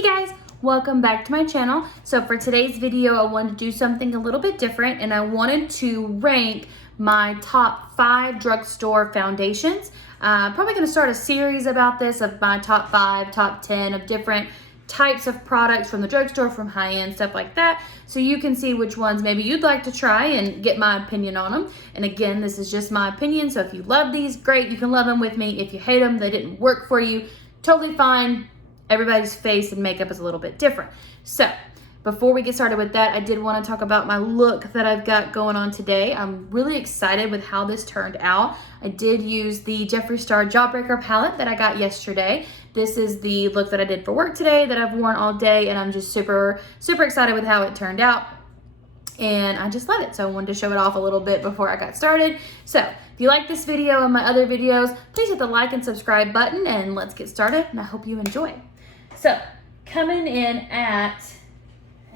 Hey guys, welcome back to my channel. So for today's video, I wanted to do something a little bit different, and I wanted to rank my top 5 drugstore foundations. Probably going to start a series about this of my top 5, top 10 of different types of products from the drugstore, from high-end stuff like that, so you can see which ones maybe you'd like to try and get my opinion on them. And again, this is just my opinion, so if you love these, great, you can love them with me. If you hate them, they didn't work for you, totally fine. Everybody's face and makeup is a little bit different. So before we get started with that, I did want to talk about my look that I've got going on today. I'm really excited with how this turned out. I did use the Jeffree Star Jawbreaker palette that I got yesterday. This is the look that I did for work today that I've worn all day, and I'm just super excited with how it turned out. And I just love it, so I wanted to show it off a little bit before I got started. So if you like this video and my other videos, please hit the like and subscribe button, and let's get started, and I hope you enjoy. So coming in at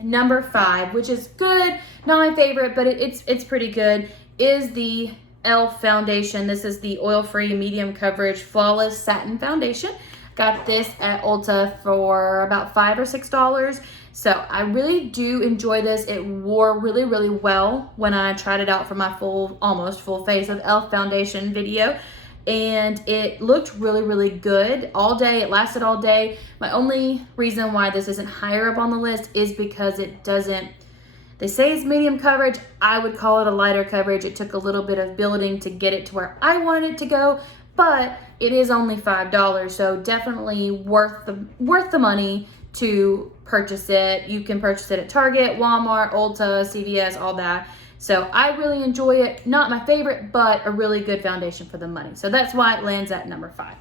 number 5, which is good, not my favorite, but it's pretty good, is the e.l.f. foundation. This is the oil-free medium coverage flawless satin foundation. Got this at Ulta for about $5 or $6. So I really do enjoy this. It wore really well when I tried it out for my almost full face of e.l.f. foundation video. And it looked really good all day. It lasted all day. My only reason why this isn't higher up on the list is because it doesn't, they say it's medium coverage. I would call it a lighter coverage. It took a little bit of building to get it to where I wanted it to go, but it is only $5, so definitely worth the money to purchase it. You can purchase it at Target, Walmart, Ulta, CVS, all that. So I really enjoy it. Not my favorite, but a really good foundation for the money. So that's why it lands at number 5.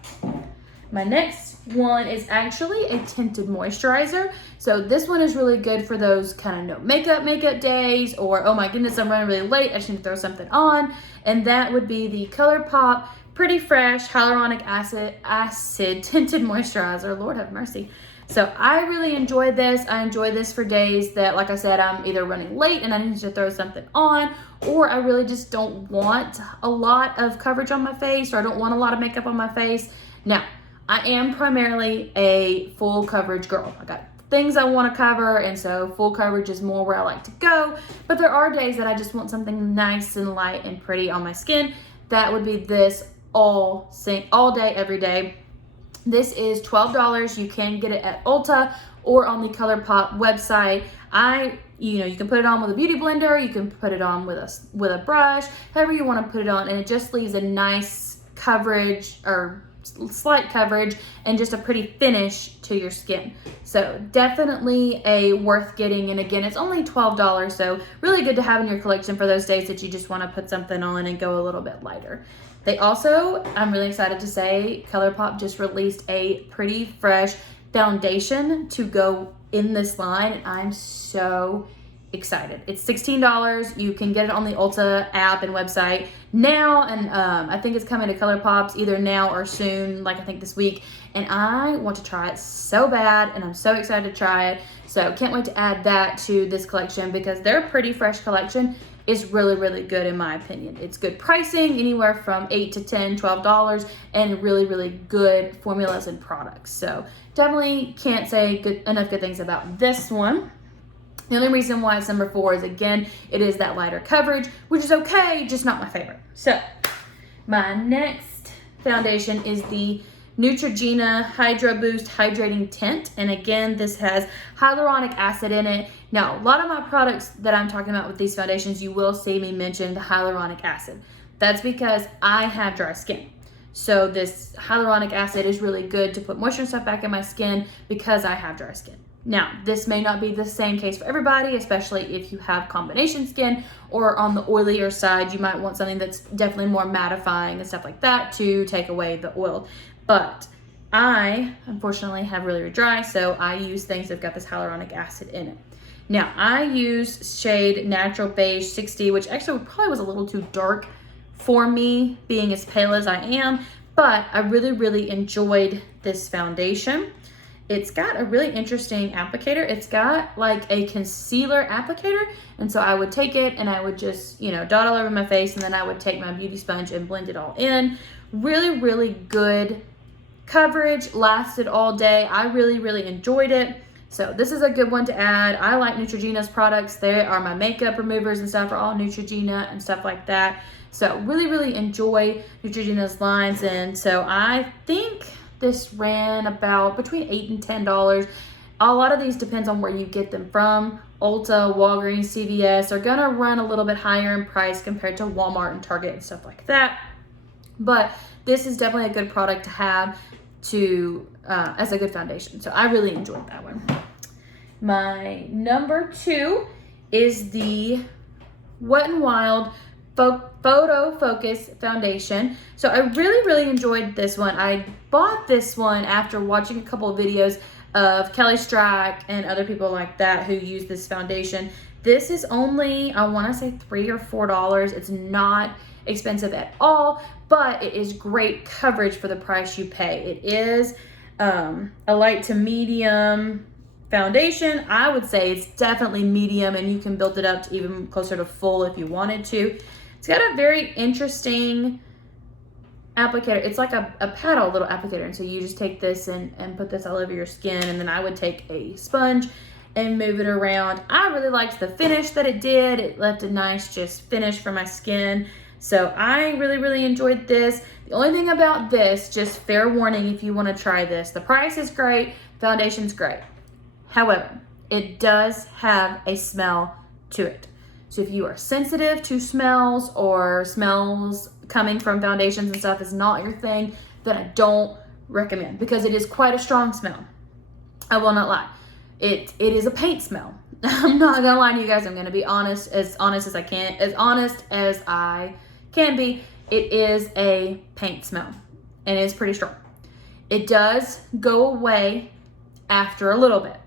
My next one is actually a tinted moisturizer. So this one is really good for those kind of no makeup days, or oh my goodness, I'm running really late, I just need to throw something on. And that would be the ColourPop Pretty Fresh Hyaluronic Acid Tinted Moisturizer. Lord have mercy. So I really enjoy this. I enjoy this for days that, like I said, I'm either running late and I need to throw something on, or I really just don't want a lot of coverage on my face, or I don't want a lot of makeup on my face. Now, I am primarily a full coverage girl. I got things I want to cover, and so full coverage is more where I like to go. But there are days that I just want something nice and light and pretty on my skin. That would be this all day, every day. This is $12. You can get it at Ulta or on the ColourPop website. You can put it on with a beauty blender, you can put it on with a brush, however you want to put it on, and it just leaves a nice coverage, or slight coverage, and just a pretty finish to your skin. So definitely a worth getting, and again, it's only $12, so really good to have in your collection for those days that you just want to put something on and go a little bit lighter. They also, I'm really excited to say, ColourPop just released a Pretty Fresh foundation to go in this line, and I'm so excited. It's $16. You can get it on the Ulta app and website now, and I think it's coming to ColourPop's either now or soon, like I think this week, and I want to try it so bad, and I'm so excited to try it. So can't wait to add that to this collection, because their Pretty Fresh collection is really good in my opinion. It's good pricing, anywhere from $8 to $10, $12, and really good formulas and products. So definitely can't say enough good things about this one. The only reason why it's number 4 is, again, it is that lighter coverage, which is okay, just not my favorite. So my next foundation is the Neutrogena Hydra Boost Hydrating Tint, and again, this has hyaluronic acid in it. Now, a lot of my products that I'm talking about with these foundations, you will see me mention the hyaluronic acid. That's because I have dry skin. So this hyaluronic acid is really good to put moisture and stuff back in my skin because I have dry skin. Now, this may not be the same case for everybody, especially if you have combination skin, or on the oilier side, you might want something that's definitely more mattifying and stuff like that to take away the oil. But I, unfortunately, have really dry, so I use things that have got this hyaluronic acid in it. Now, I use shade Natural Beige 60, which actually probably was a little too dark for me, being as pale as I am, but I really enjoyed this foundation. It's got a really interesting applicator. It's got like a concealer applicator, and so I would take it and I would just, dot all over my face, and then I would take my beauty sponge and blend it all in. Really good coverage, lasted all day. I really enjoyed it. So this is a good one to add. I like Neutrogena's products. They are my makeup removers and stuff are all Neutrogena and stuff like that. So really, really enjoy Neutrogena's lines. And so I think this ran about between $8 and $10. A lot of these depends on where you get them from. Ulta, Walgreens, CVS are gonna run a little bit higher in price compared to Walmart and Target and stuff like that. But this is definitely a good product to have to as a good foundation. So I really enjoyed that one. My number 2 is the Wet n Wild Photo Focus Foundation. So I really, really enjoyed this one. I bought this one after watching a couple of videos of Kelly Strack and other people like that who use this foundation. This is only, I want to say $3 or $4. It's not expensive at all, but it is great coverage for the price you pay. It is a light to medium foundation. I would say it's definitely medium, and you can build it up to even closer to full if you wanted to. It's got a very interesting applicator. It's like a paddle little applicator, and so you just take this and put this all over your skin, and then I would take a sponge and move it around. I really liked the finish that it did. It left a nice just finish for my skin. So I really, really enjoyed this. The only thing about this, just fair warning if you want to try this, the price is great, foundation's great. However, it does have a smell to it. So if you are sensitive to smells, or smells coming from foundations and stuff is not your thing, then I don't recommend, because it is quite a strong smell. I will not lie. It is a paint smell. I'm not gonna lie to you guys. I'm gonna be honest as I can, as honest as I can be. It is a paint smell, and it's pretty strong. It does go away after a little bit,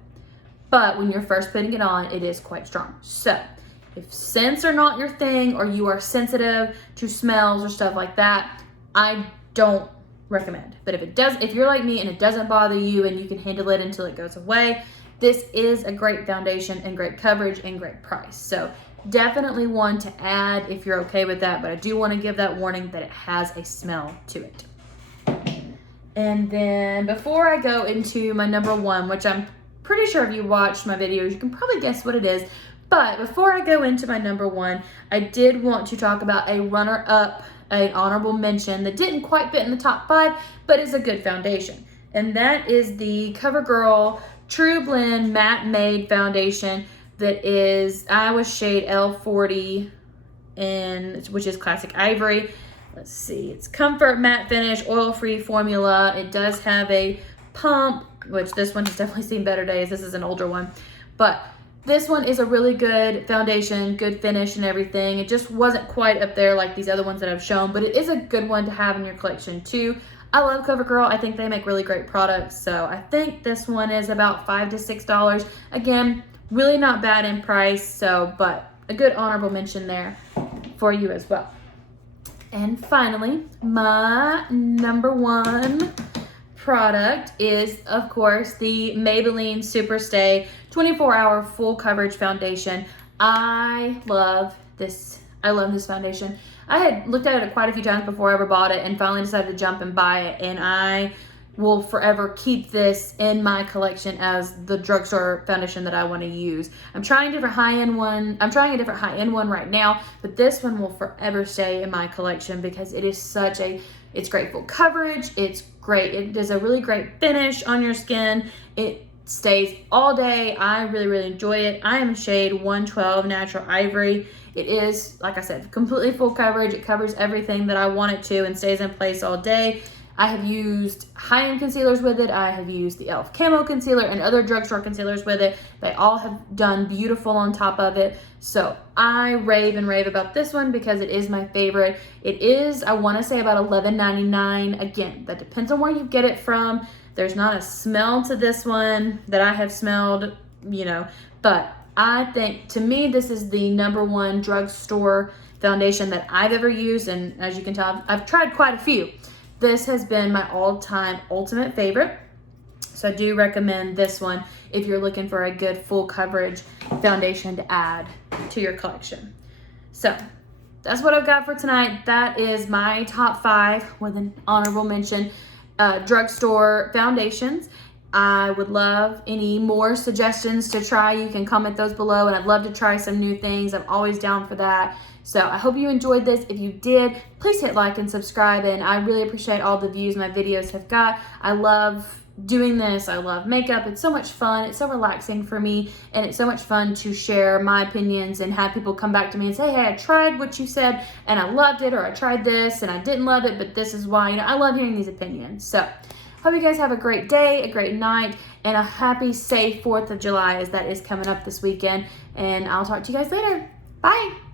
but when you're first putting it on, it is quite strong. So if scents are not your thing, or you are sensitive to smells or stuff like that, I don't recommend. But if you're like me and it doesn't bother you and you can handle it until it goes away, this is a great foundation and great coverage and great price. So definitely one to add if you're okay with that, but I do want to give that warning that it has a smell to it. And then before I go into my number 1, which I'm pretty sure if you watched my videos, you can probably guess what it is. But before I go into my number 1, I did want to talk about a runner-up, an honorable mention that didn't quite fit in the top 5, but is a good foundation. And that is the CoverGirl True Blend Matte Made Foundation that is Iowa shade L40, which is Classic Ivory. Let's see, it's Comfort Matte Finish, Oil-Free Formula. It does have a pump, which this one has definitely seen better days. This is an older one. But this one is a really good foundation, good finish and everything. It just wasn't quite up there like these other ones that I've shown, but it is a good one to have in your collection too. I love CoverGirl. I think they make really great products. So I think this one is about $5 to $6. Again, really not bad in price. So, but a good honorable mention there for you as well. And finally, my number 1 product is, of course, the Maybelline Superstay 24-Hour Full Coverage Foundation. I love this. I love this foundation. I had looked at it quite a few times before I ever bought it, and finally decided to jump and buy it, and I will forever keep this in my collection as the drugstore foundation that I want to use. I'm trying a different high-end one right now, but this one will forever stay in my collection because it is it's great full coverage. It's great. It does a really great finish on your skin. It stays all day. I really, really enjoy it. I am shade 112 Natural Ivory. It is, like I said, completely full coverage. It covers everything that I want it to and stays in place all day. I have used high-end concealers with it. I have used the e.l.f. Camo Concealer and other drugstore concealers with it. They all have done beautiful on top of it. So I rave and rave about this one because it is my favorite. It is, I want to say, about $11.99. Again, that depends on where you get it from. There's not a smell to this one that I have smelled, but I think, to me, this is the number 1 drugstore foundation that I've ever used. And as you can tell, I've tried quite a few. This has been my all-time ultimate favorite. So I do recommend this one if you're looking for a good full coverage foundation to add to your collection. So that's what I've got for tonight. That is my top 5 with an honorable mention drugstore foundations. I would love any more suggestions to try. You can comment those below, and I'd love to try some new things. I'm always down for that. So I hope you enjoyed this. If you did, please hit like and subscribe, and I really appreciate all the views my videos have got. I love doing this. I love makeup. It's so much fun. It's so relaxing for me, and it's so much fun to share my opinions and have people come back to me and say, hey, I tried what you said and I loved it, or I tried this and I didn't love it, but this is why. I love hearing these opinions. So hope you guys have a great day, a great night, and a happy, safe 4th of July, as that is coming up this weekend. And I'll talk to you guys later. Bye.